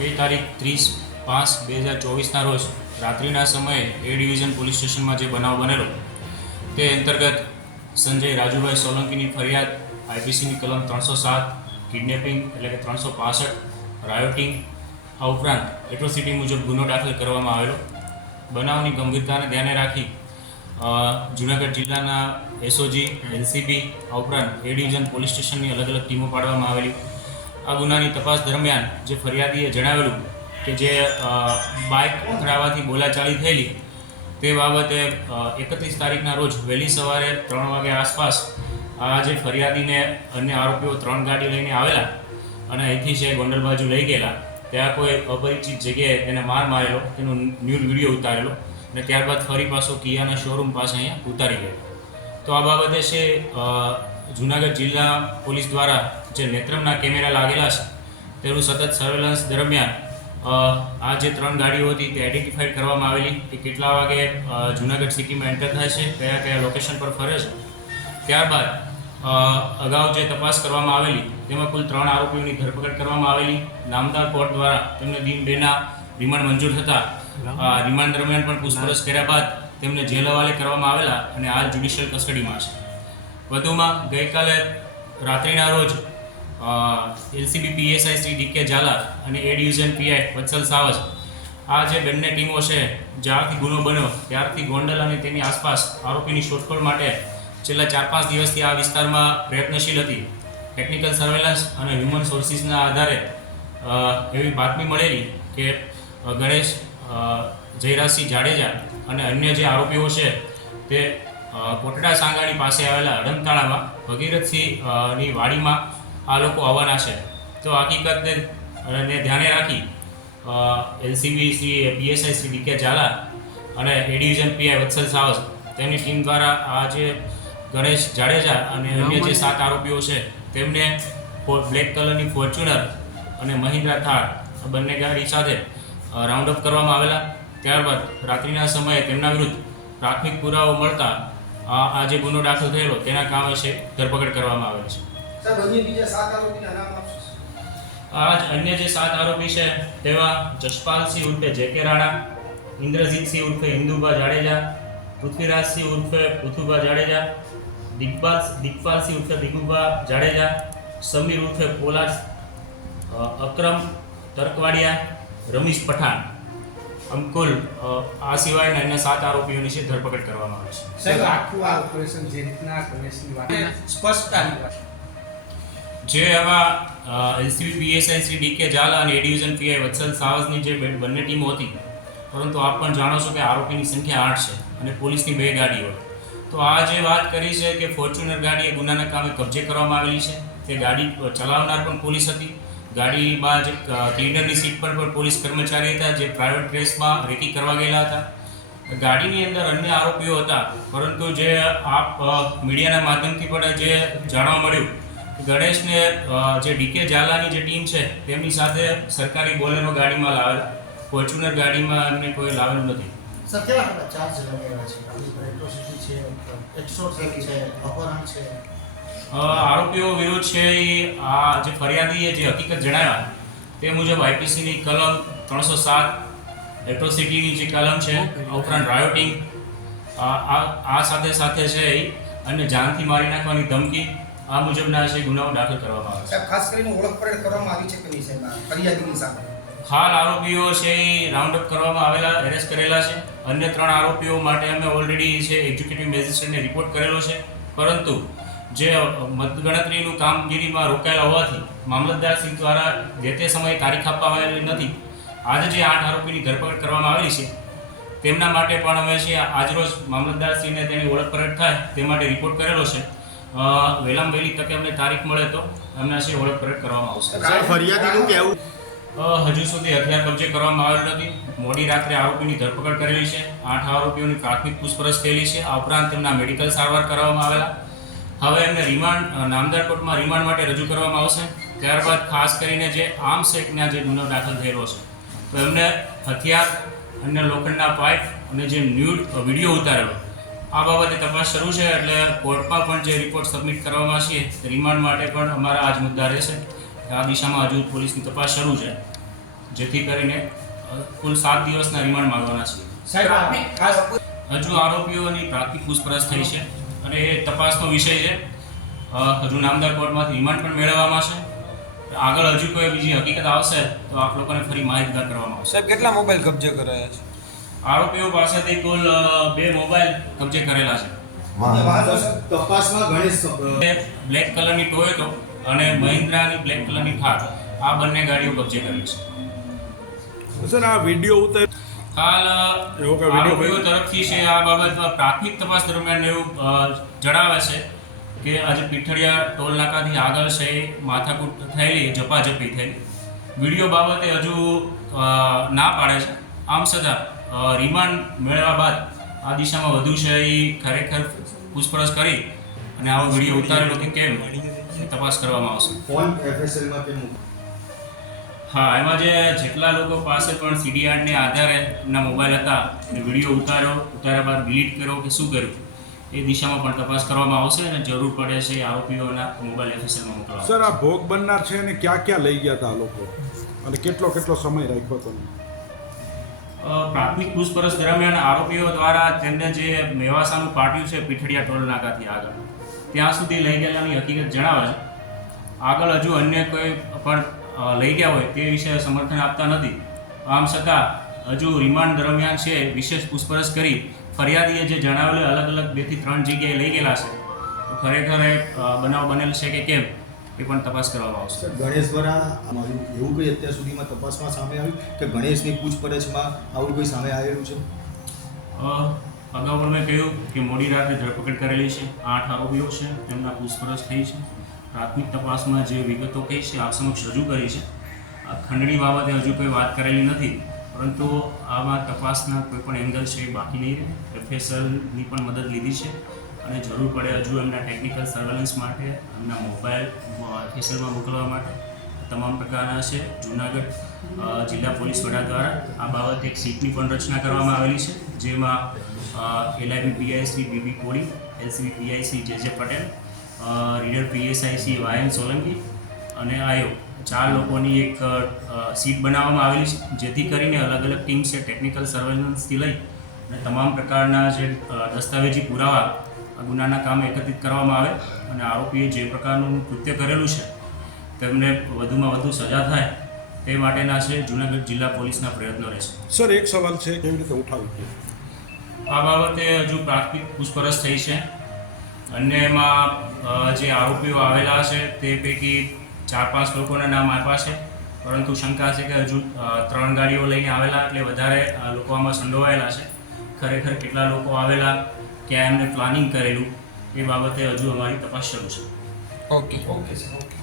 ગઈ તારીખ 30/5/2024ના રોજ રાત્રિના સમયે એ ડિવિઝન પોલીસ સ્ટેશનમાં જે બનાવ બનેલો તે અંતર્ગત સંજય રાજુભાઈ સોલંકીની ફરિયાદ આઈપીસીની કલમ 307 કિડનેપિંગ એટલે કે 365 રાયોટિંગ આ ઉપરાંત એટ્રોસિટી મુજબ ગુનો દાખલ કરવામાં આવેલો. બનાવની ગંભીરતાને ધ્યાને રાખી જૂનાગઢ જિલ્લાના એસઓજી એલસીબી આ ઉપરાંત એ ડિવિઝન પોલીસ સ્ટેશનની અલગ અલગ ટીમો પાડવામાં આવેલી. આ ગુનાની તપાસ દરમિયાન જે ફરિયાદીએ જણાવેલું કે જે બાઇક અથડાવાથી બોલાચાલી થયેલી તે બાબતે 31 તારીખના રોજ વહેલી સવારે 3 વાગ્યા આસપાસ આ જે ફરિયાદીને અન્ય આરોપીઓ 3 ગાડી લઈને આવેલા અને અહીંથી છે ગોંડલ બાજુ લઈ ગયેલા. ત્યાં કોઈ અપરિચિત જગ્યાએ તેને મારેલો તેનો ન્યૂડ વિડીયો ઉતારેલો અને ત્યારબાદ ફરી પાછો કિયાના શોરૂમ પાસે અહીંયા ઉતારી ગયો. તો આ બાબતે છે જૂનાગઢ જિલ્લા પોલીસ દ્વારા જે નેત્રમના કેમેરા લાગેલા છે તેનું સતત સર્વેલન્સ દરમિયાન આ જે 3 ગાડીઓ હતી તે આઈડેન્ટિફાઈડ કરવામાં આવેલી કે કેટલા વાગે જૂનાગઢ સિટીમાં એન્ટર થાય છે, કયા કયા લોકેશન પર ફરે છે. ત્યારબાદ અગાઉ જે તપાસ કરવામાં આવેલી તેમાં કુલ 3 આરોપીઓની ધરપકડ કરવામાં આવેલી. નામદાર કોર્ટ દ્વારા તેમને દિન 2ના રિમાન્ડ મંજૂર થતા રિમાન્ડ દરમિયાન પણ પૂછપરછ કર્યા બાદ તેમને જેલ હવાલે કરવામાં આવેલા અને હાલ જ્યુડિશિયલ કસ્ટડીમાં છે. વધુમાં ગઈકાલે રાત્રિના રોજ LCB PSI Shri DK Jhala અને એ ડિવિઝન પીઆઈ વત્સલ સાવજ આ જે બંને ટીમો છે જ્યારથી ગુનો બન્યો ત્યારથી ગોંડલ અને તેની આસપાસ આરોપીની શોધખોળ માટે છેલ્લા 4-5 દિવસથી આ વિસ્તારમાં પ્રયત્નશીલ હતી. ટેકનિકલ સર્વેલન્સ અને હ્યુમન સોર્સિસના આધારે એવી બાતમી મળેલી કે ગણેશ જયરાજસિંહ જાડેજા અને અન્ય જે આરોપીઓ છે તે કોટડા સાંગાણી પાસે આવેલા અડમતાળામાં ભગીરથસિંહની વાડીમાં આ લોકો આવવાના છે. તો હકીકતને ધ્યાને રાખી LCB Shri PSI Shri DK Jhala અને એ ડિવિઝન પીઆઈ વત્સલ સાવજ તેમની ટીમ દ્વારા આ જે ગણેશ જાડેજા અને અન્ય જે 7 આરોપીઓ છે તેમને બ્લેક કલરની ફોર્ચ્યુનર અને મહિન્દ્રા થાર બંને ગાડી સાથે રાઉન્ડ અપ કરવામાં આવેલા. ત્યારબાદ રાત્રિના સમયે તેમના વિરુદ્ધ પ્રાથમિક પુરાવો મળતા આ જે ગુનો દાખલ થયેલો તેના કામે છે ધરપકડ કરવામાં આવેલ છે. અન્ય જે 7 આરોપી છે તેવા જશપાલસિંહ ઉર્ફે જેકે રાણા, ઇન્દ્રજીતસિંહ ઉર્ફે ઇન્દુબા જાડેજા, પૃથ્વીરાજસિંહ ઉર્ફે પૃથુબા જાડેજા, દિગ્પાલસિંહ ઉર્ફે દિગુબા જાડેજા, સમીર ઉર્ફે પોલાદ, અકરમ તરકવાડિયા, રમીશ પઠાણ આમ કુલ આ સિવાયના અન્ય 7 આરોપીઓની છે ધરપકડ કરવામાં આવે છે. સાહેબ આખું આ ઓપરેશન જે રીતના ગણેશની વાત સ્પષ્ટતા જે આમાં LCB PSI Shri DK Jhala અને એ ડિવિઝન પીઆઈ વત્સલ સાવજની જે બંને ટીમો હતી, પરંતુ આપ પણ જાણો છો કે આરોપીની સંખ્યા 8 છે અને પોલીસની 2 ગાડીઓ. તો આ જે વાત કરી છે કે ફોર્ચ્યુનર ગાડી એ ગુનાના કામે કબજે કરવામાં આવેલી છે. તે ગાડી ચલાવનાર પણ પોલીસ હતી. ગાડીમાં જે ક્લીનરની સીટ પર પણ પોલીસ કર્મચારી હતા જે પ્રાઇવેટ રેસમાં રેકી કરવા ગયેલા હતા. ગાડીની અંદર અન્ય આરોપીઓ હતા, પરંતુ જે આપ મીડિયાના માધ્યમથી પણ જે જાણવા મળ્યું ગણેશને જે ડીકે ઝાલાની જે ટીમ છે તેમની સાથે સરકારી બોલેરો ગાડીમાં લાવેલા, ફોર્ચ્યુનર ગાડીમાં એમને કોઈ લાવેલું નથી. સર કેવા બધા ચાર્જ લગાવ્યા છે? એટ્રોસિટી છે, એક્સટોર્શન છે, અપહરણ છે. આરોપીઓ વિરુદ્ધ છે આ જે ફરિયાદીએ જે હકીકત જણાવ્યા તે મુજબ આઈપીસીની કલમ 307 એટ્રોસિટીની જે કલમ છે ઉપરાંત રાયોટિંગ આ સાથે સાથે છે અને જાનથી મારી નાખવાની ધમકી આ મુજબના છે ગુનાઓ દાખલ કરવામાં આવે છે. ખાસ કરીને ઓળખ પરેડ કરવામાં આવી છે કે નહીં સાહેબ ફરિયાદીની સાથે? હાલ આરોપીઓ છે એ રાઉન્ડ અપ કરવામાં આવેલા, એરેસ્ટ કરેલા છે. અન્ય 3 આરોપીઓ માટે અમે ઓલરેડી છે એક્ઝિક્યુટિવ મેજિસ્ટ્રેટને રિપોર્ટ કરેલો છે, પરંતુ જે મતગણતરીનું કામગીરીમાં રોકાયેલા હોવાથી મામલતદારશ્રી દ્વારા જે તે સમયે તારીખ આપવામાં આવેલી નથી. આજે જે 8 આરોપીની ધરપકડ કરવામાં આવેલી છે તેમના માટે પણ અમે છે આજરોજ મામલતદારશ્રીને તેની ઓળખ પરેડ થાય તે માટે રિપોર્ટ કરેલો છે. વહેલામાં વહેલી તકે અમને તારીખ મળે તો અમને છે ઓળખ પરેડ કરવામાં આવશે. ફરિયાદીનું કહેવું હજુ સુધી હથિયાર કબજે કરવામાં આવેલ નથી. મોડી રાત્રે આરોપીની ધરપકડ કરેલી છે. 8 આરોપીઓની પ્રાથમિક પૂછપરછ થયેલી છે. આ ઉપરાંત તેમના મેડિકલ સારવાર કરવામાં આવેલા. હવે એમને રિમાન્ડ નામદાર કોર્ટમાં રિમાન્ડ માટે રજૂ કરવામાં આવશે. ત્યારબાદ ખાસ કરીને જે આર્મ્સ એક્ટના જે ગુનો દાખલ થયેલો છે તો એમને હથિયાર, અન્ય લોખંડના પાઇપ અને જે ન્યૂડ વિડીયો ઉતારેલો આ બાબતે તપાસ શરૂ છે. એટલે કોર્ટમાં પણ જે રિપોર્ટ સબમિટ કરવામાં આવશે રિમાન્ડ માટે પણ અમારા આજ મુદ્દા રહેશે. આ દિશામાં હજુ પોલીસની તપાસ શરૂ છે. જેથી કરીને કુલ 7 દિવસના રિમાન્ડ માંગવાના છે. સાહેબ ખાસ હજુ આરોપીઓની પ્રાથમિક પૂછપરછ થઈ છે અને એ તપાસનો વિષય છે. હજુ નામદાર કોર્ટમાંથી રિમાન્ડ પણ મેળવવામાં છે. આગળ હજુ કોઈ બીજી હકીકત આવશે તો આપ લોકોને ફરી માહિતગાર કરવામાં આવશે. સાહેબ કેટલા મોબાઈલ કબજે કરાયા છે? આરોપીઓ પાસેથી કુલ 2 મોબાઈલ કબજે કરેલા છે. તપાસમાં ગણેશ બ્લેક કલરની ટોયોટો અને મહિન્દ્રાની બ્લેક કલરની થાર આ બંને ગાડીઓ કબજે કરી છે. સર આ વિડીયો ઉતાર હાલ એવો કોઈ વિડીયો આરોપીઓ તરફથી છે આ બાબતમાં પ્રાથમિક તપાસ દરમિયાન એવું જણાવે છે કે આજે પીઠડિયા ટોલ નાકાથી આગળ છે એ માથાકૂટ થયેલી, ઝપાઝપી થયેલી. વિડીયો બાબતે હજુ ના પાડે છે. આમ છતાં રિમાન્ડ મેળવ્યા બાદ આ દિશામાં વધુ છે એ ખરેખર પૂછપરછ કરી અને આવો વિડીયો ઉતારેલો કે કેમ એ તપાસ કરવામાં આવશે. ફોન એફએસએલમાં કેમ હા, એમાં જેટલા લોકો પાસે પણ સીડીઆરને આધારે એમના મોબાઈલ હતા અને વિડીયો ઉતાર્યા બાદ ડિલીટ કર્યો કે શું કર્યું એ દિશામાં પણ તપાસ કરવામાં આવશે અને જરૂર પડે છે એ આરોપીઓના મોબાઈલ એફએસએલમાં મોકલવા. સર આ ભોગ બનનાર છે અને ક્યાં ક્યાં લઈ ગયા હતા આ લોકો અને કેટલો સમય રાખ્યો હતો? પ્રાથમિક પૂછપરછ દરમિયાન આરોપીઓ દ્વારા તેમને જે મેવાસાનું પાટિયું છે પીઠડિયા ટોલ નાકાથી આગળ ત્યાં સુધી લઈ ગયેલાની હકીકત જણાવે છે. આગળ હજુ અન્ય કોઈ પણ લઈ ગયા હોય તે વિશે સમર્થન આપતા નથી. આમ છતાં હજુ રિમાન્ડ દરમિયાન છે વિશેષ પૂછપરછ કરી ફરિયાદીએ જે જણાવેલું અલગ અલગ 2 થી 3 જગ્યાએ લઈ ગયેલા છે તો ખરેખર બનાવ બનેલ છે કે કેમ એ પણ તપાસ કરવામાં આવશે. ગણેશ દ્વારા એવું કંઈ અત્યાર સુધીમાં તપાસમાં સામે આવ્યું કે ગણેશની પૂછપરછમાં આવું કોઈ સામે આવેલું છે? અગાઉ પણ મેં કહ્યું કે મોડી રાતે ધરપકડ કરેલી છે. 8 આરોપીઓ છે, તેમના પૂછપરછ થઈ છે. પ્રાથમિક તપાસમાં જે વિગતો કહી છે આપ સમક્ષ રજૂ કરી છે. આ ખંડણી બાબતે હજુ કોઈ વાત કરેલી નથી, પરંતુ આમાં તપાસના કોઈ પણ એંગલ છે એ બાકી નહીં રહે. એફએસએલની પણ મદદ લીધી છે અને જરૂર પડે હજુ એમના ટેકનિકલ સર્વેલન્સ માટે એમના મોબાઈલ એફએસએલમાં મોકલવા માટે તમામ પ્રકારના છે. જૂનાગઢ જિલ્લા પોલીસ વડા દ્વારા આ બાબતે એક સીટની પણ રચના કરવામાં આવેલી છે, જેમાં LIB PIC BB કોળી, LCB PIC JJ Patel, reader PSIC YM Solanki અને આયો 4 લોકોની એક સીટ બનાવવામાં આવેલી છે, જેથી કરીને અલગ અલગ ટીમ છે ટેકનિકલ સર્વેલન્સથી લઈ અને તમામ પ્રકારના જે દસ્તાવેજી પુરાવા ગુનાના કામ એકત્રિત કરવામાં આવે અને આરોપીએ જે પ્રકારનું કૃત્ય કરેલું છે તેમને વધુમાં વધુ સજા થાય તે માટેના છે જૂનાગઢ જિલ્લા પોલીસના પ્રયત્નો રહેશે. સર એક સવાલ છે, કેવી રીતે ઉઠાવી ગયો? આ બાબતે હજુ પ્રાથમિક પૂછપરછ થઈ છે અને એમાં જે આરોપીઓ આવેલા છે તે પૈકી 4-5 લોકોના નામ આપ્યા છે, પરંતુ શંકા છે કે હજુ 3 ગાડીઓ લઈને આવેલા એટલે વધારે લોકો આમાં સંડોવાયેલા છે. ખરેખર કેટલા લોકો આવેલા, ક્યાં એમને પ્લાનિંગ કરેલું એ બાબતે હજુ અમારી તપાસ શરૂ છે. ઓકે. Okay sir okay.